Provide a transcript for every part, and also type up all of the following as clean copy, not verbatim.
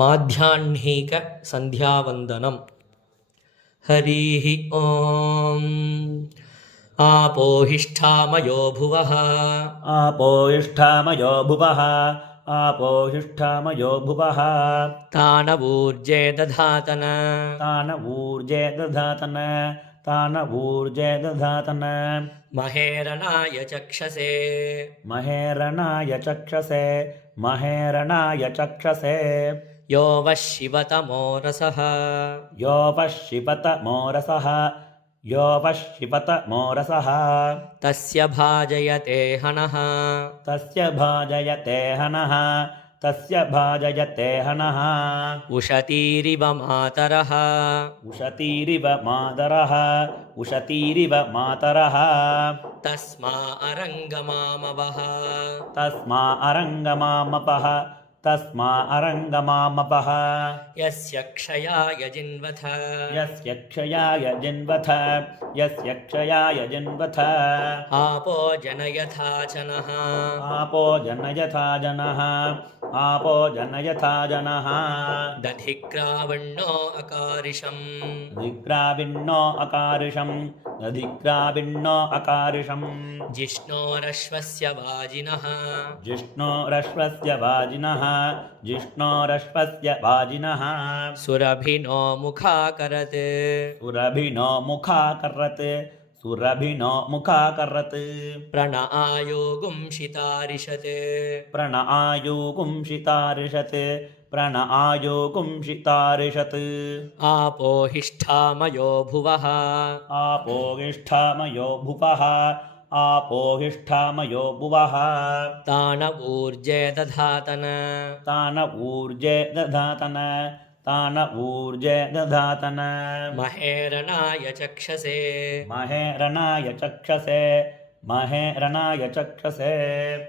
माध्याह्निकसन्ध्यावन्दनं हरिः ॐ आपोहिष्ठामयो भुवः आपोहिष्ठामयो भुवः आपोहिष्ठामयो भुवः तानवूर्जे दधातन तानवूर्जे दधातन तानवूर्जे दधातन महेरणाय चक्षसे महेरणाय चक्षसे महेरणाय चक्षसे यो वः शिवतमो रसः यो वः शिवतमो रसः यो वः शिवतमो रसः तस्य भाजयते हनः तस्य भाजयते हनः तस्य भाजयते हनः उशतीरिव मातरः उशतीरिव मातरः उशतीरिव मातरः तस्मा अरङ्गमामवः तस्मा अरङ्गमामपः तस्मा अरङ्गमामपः यस्य क्षयाय जिन्वथ यस्य क्षयाय जिन्वथ यस्य क्षयाय जिन्वथ आपो जनयथा जनः आपो जनयथा जनः आपो जनयथा जनः दधिक्रावण्णो अकारिशम् धिक्राविन्नो अकारिशम् दधिक्राविन्नो अकारिशम् जिष्णोरश्वस्य वाजिनः जिष्णोरश्वस्य वाजिनः जिष्णोरश्वस्य वाजिनः सुरभिनो मुखाकरत् सुरभिनो मुखाकर्रत् सुरभिनो मुखाकर्रत् प्रण आयोगुंशितारिषत् प्रण आयुगुंशितारिषत् प्रण आयुगुंशितारिषत् आपोहिष्ठामयो भुवः आपोहिष्ठामयो भुवः आपोहिष्ठामयो भुवः तानवूर्जे दधातन तानवूर्जे दधातन तानवूर्जे दधातन महेरणाय चक्षसे महेरणाय चक्षसे महेरणाय चक्षसे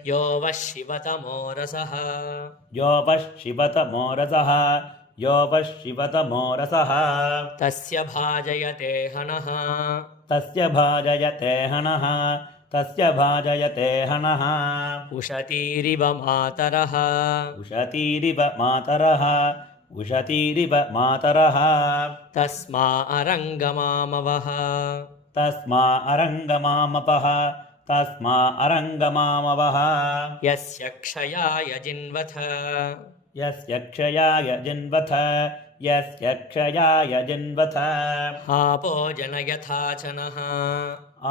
यो वः शिवतमो रसः यो वः शिवतमो रसः यो वः शिवतमो रसः तस्य भाजयते हनः तस्य भाजयते हनः तस्य भाजयते हनः उशतीरिव मातरः उशतीरिव मातरः उशतीरिव मातरः तस्मा अरङ्गमामवः तस्मा अरङ्गमामपः तस्मा अरङ्गमामवः यस्य क्षयाय जिन्वथ यस्य क्षयाय जिन्वथ यस्य क्षयाय जिन्वथ आपो जनयथा चनः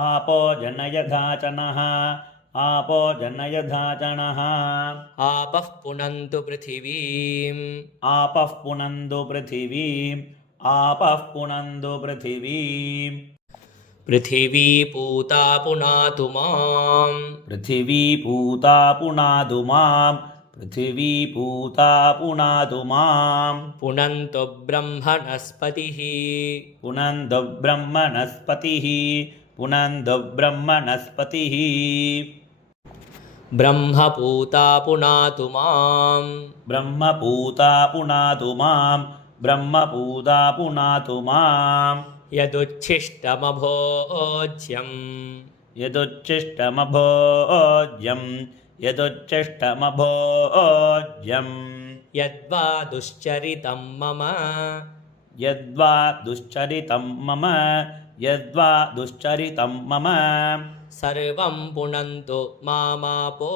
आपो जनयधाचनः आपो जनयधाचनः आपः पुनन्तु पृथिवीम् आपः पुनन्दु पृथिवीम् आपः पुनन्दु पृथिवीम् पृथिवी पूता पुनातु माम् पृथिवी पूता पुनातु माम् पृथिवी पूता पुनातु माम् पुनन्तु ब्रह्मणस्पतिः पुनन्दु ब्रह्मणस्पतिः पुनन्दु ब्रह्मणस्पतिः ब्रह्मपूता पुनातु माम् ब्रह्मपूता पुनातु माम् ब्रह्मपूता पुनातु माम् यदुच्छिष्टमभोज्यम् यदुच्छिष्टमभोज्यम् यदुच्छिष्टमभोज्यम् यद्वा दुश्चरितं मम यद्वा दुश्चरितं मम यद्वा दुश्चरितं मम सर्वं पुनन्तु मामापो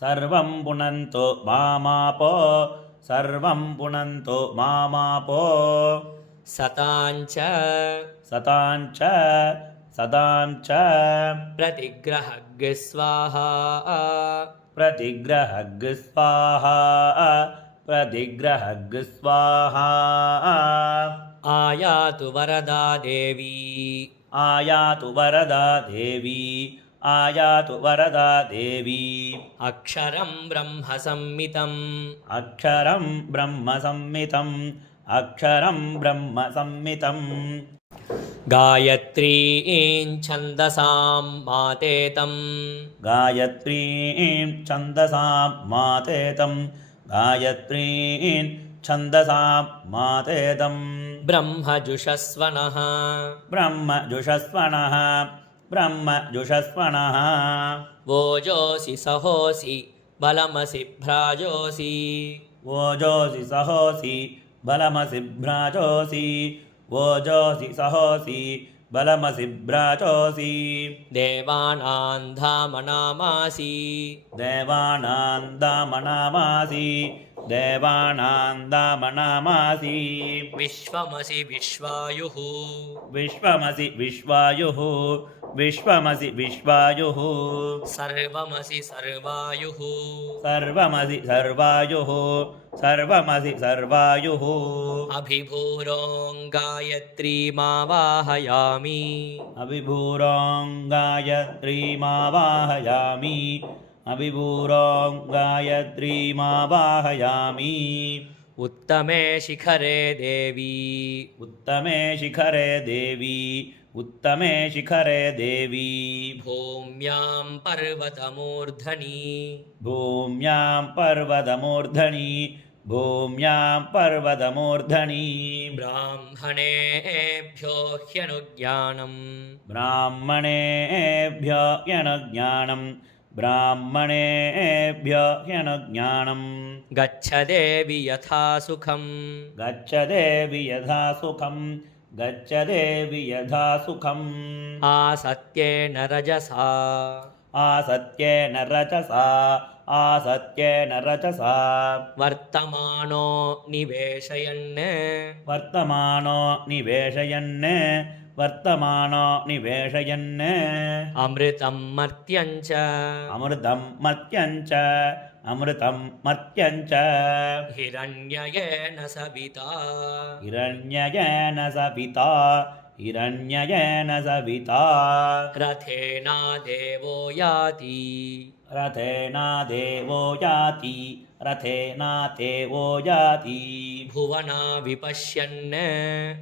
सर्वं पुनन्तु मामापो सर्वं पुनन्तु मामापो सताञ्च सताञ्च सदाञ्च प्रतिग्रहग् स्वाहा प्रतिग्रहग् स्वाहा प्रतिग्रहग् स्वाहा आयातु वरदा देवी आयातु वरदा देवी आयातु वरदा देवी अक्षरं ब्रह्म संमितम् अक्षरं ब्रह्म संमितम् अक्षरं ब्रह्म संमितम् गायत्रीं छन्दसां मातेतं गायत्रीं छन्दसां मातेतं गायत्रीं छन्दसां मातेतं ब्रह्मजुषस्वनः ब्रह्मजुषस्वनः ब्रह्मजुषस्वनः वोजोऽसि सहोऽसि बलमसि भ्राजोऽसि ओजोऽसि सहोऽसि बलमसि भ्राजोऽसि ओजोऽसि सहोऽसि बलमसि भ्राजोऽसि देवानां धामनामासि देवानां दामनामासि देवानां दामनामासि विश्वमसि विश्वायुः विश्वमसि विश्वायुः विश्वमसि विश्वायुः सर्वमसि सर्वायुः सर्वमसि सर्वायुः सर्वमसि सर्वायुः अभिभूरों गायत्रीमावाहयामि अभिभूरों गायत्रीमावाहयामि अभिभूरों गायत्रीमावाहयामि उत्तमे शिखरे देवी उत्तमे शिखरे देवी उत्तमे शिखरे देवी भूम्यां पर्वतमूर्धनि भूम्यां पर्वतमूर्धनि भूम्यां पर्वतमूर्धनि ब्राह्मणेभ्यो ह्यनुज्ञानम् ब्राह्मणेभ्यो ह्यनुज्ञानम् ब्राह्मणेभ्यो ह्यनुज्ञानम् गच्छ देवि यथा सुखम् गच्छ देवि यथा सुखम् गच्छ देवि यथा सुखम् आसत्येन रजसा आसत्येन रजसा आसत्येन रजसा वर्तमानो निवेशयन् वर्तमानो निवेशयन् वर्तमानो निवेशयन् अमृतं मर्त्यं च अमृतं मर्त्यं च अमृतं मर्त्यं च हिरण्ययेन सविता हिरण्ययेन सविता हिरण्ययेन सविता रथेना देवो याति रथेना देवो याति रथेना देवो याति भुवना विपश्यन्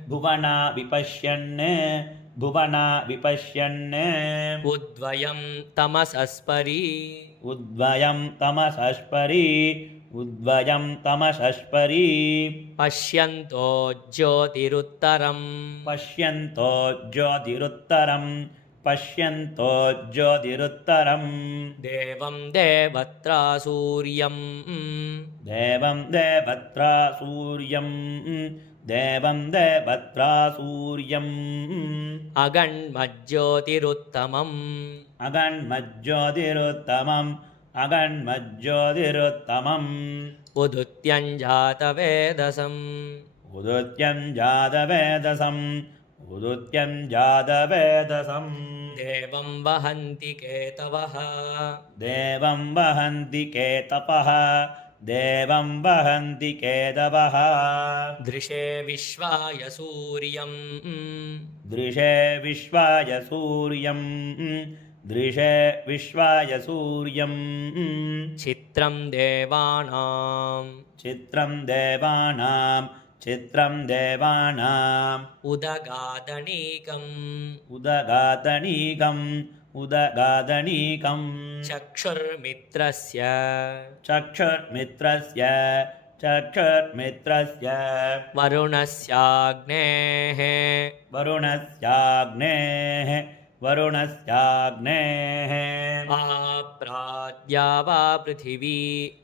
भुवना विपश्यन् भुवना विपश्यन् उद्वयं तमसस्परि उद्वयं तमसस्परि उद्वयं तमसस्परि पश्यन्तो ज्योतिरुत्तरम् पश्यन्तो ज्योतिरुत्तरं पश्यन्तो ज्योतिरुत्तरम् देवं देवत्रा सूर्यम् देवं देवत्रा सूर्यं देवं देवत्रा सूर्यम् अगण्मज्योतिरुत्तमम् अगण्मज्योतिरुत्तमम् अगण्मज्योतिरुत्तमम् उदुत्यं जातवेदसम् उदुत्यं जातवेदसम् उदुत्यं जातवेदसम् देवं वहन्ति केतवः देवं वहन्ति केतपः देवं वहन्ति केतवः दृशे विश्वाय सूर्यम् दृशे विश्वाय सूर्यं दृशे विश्वाय सूर्यं चित्रं देवानां चित्रं देवानां चित्रं देवानाम् उदगादनीकम् उदगादनीकम् उदगादनीकम् चक्षुर्मित्रस्य चक्षुर्मित्रस्य चक्षुर्मित्रस्य वरुणस्याग्नेः वरुणस्याग्नेः वरुणस्याग्नेः आप्राद्या वा पृथिवी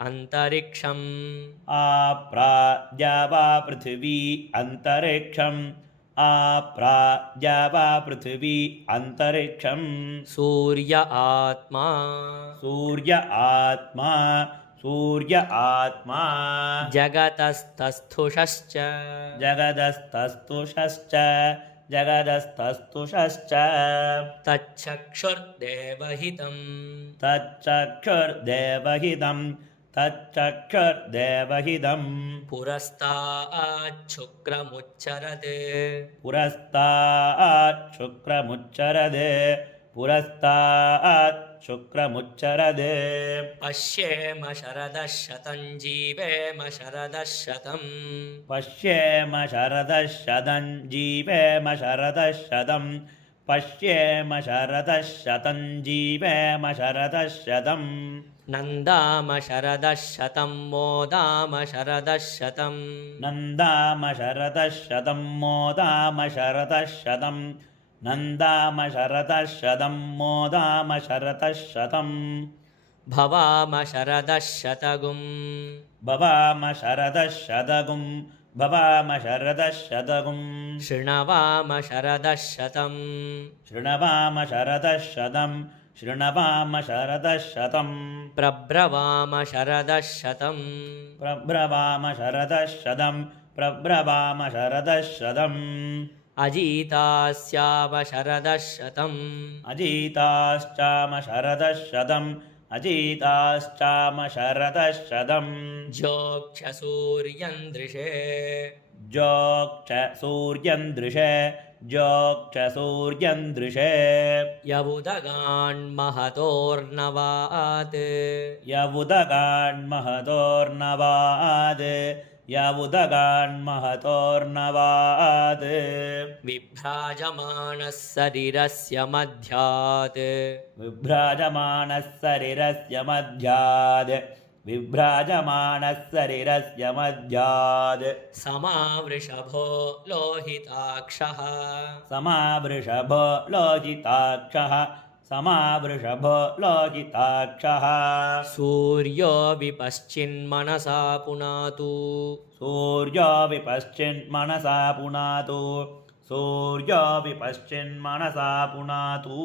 अन्तरिक्षम् आप्राद्या वा पृथिवी अन्तरिक्षम् आप्राद्या वा पृथिवी अन्तरिक्षम् सूर्य आत्मा सूर्य आत्मा सूर्य आत्मा जगतस्तस्थुषश्च जगदस्तस्तुषश्च जगदस्तस्तुषश्च तच्चक्षुर्देवहितम् तच्चक्षुर्देवहितं तच्चक्षुर्देवहितं पुरस्ताच्छुक्रमुच्चरत् पुरस्तात् शुक्रमुच्चरदे पुरस्तात् शुक्रमुच्चरदे पश्येम शरदः शतं जीवेम शरदः शतम् पश्येम शरदः शतं जीवेम शरदः शतं पश्येम शरदः शतं जीवेम शरदः शतं नन्दाम शरदः शतं मोदाम शरदः शतम् नन्दाम शरदः शतं मोदाम शरदः शतं नन्दाम शरदः शतं मोदाम शरदः शतं भवाम शरदः शतगुम् भवाम शरदः शतगुं भवाम शरदः शतगुं शृणवाम शरदः शतम् शृणवाम शरदः शतं शृणवाम शरदः शतं प्रब्रवाम शरदः शतम् प्रब्रवाम शरदः शतं प्रब्रवाम शरदः शतम् अजीतास्याम शरदः शतम् अजीताश्चाम शरदः शतम् अजीताश्चाम शरदः शतम् जोक्षसूर्यन्दृशे जोक्ष सूर्यन्दृशे जोक्ष सूर्यन्दृशे यवुदगान्महतोर्नवात् यवुदगान्महतोर्नवाद् यवुदगान्महतोर्नवाद् विभ्राजमानः शरीरस्य मध्यात् विभ्राजमानः शरीरस्य मध्याद् विभ्राजमानः शरीरस्य मध्याद् समावृषभो लोहिताक्षः समावृषभो लोहिताक्षः समावृषभो लोहिताक्षः सूर्यो विपश्चिन्मनसा पुनातु सूर्यो विपश्चिन्मनसा पुनातु सूर्यो विपश्चिन्मनसा पुनातु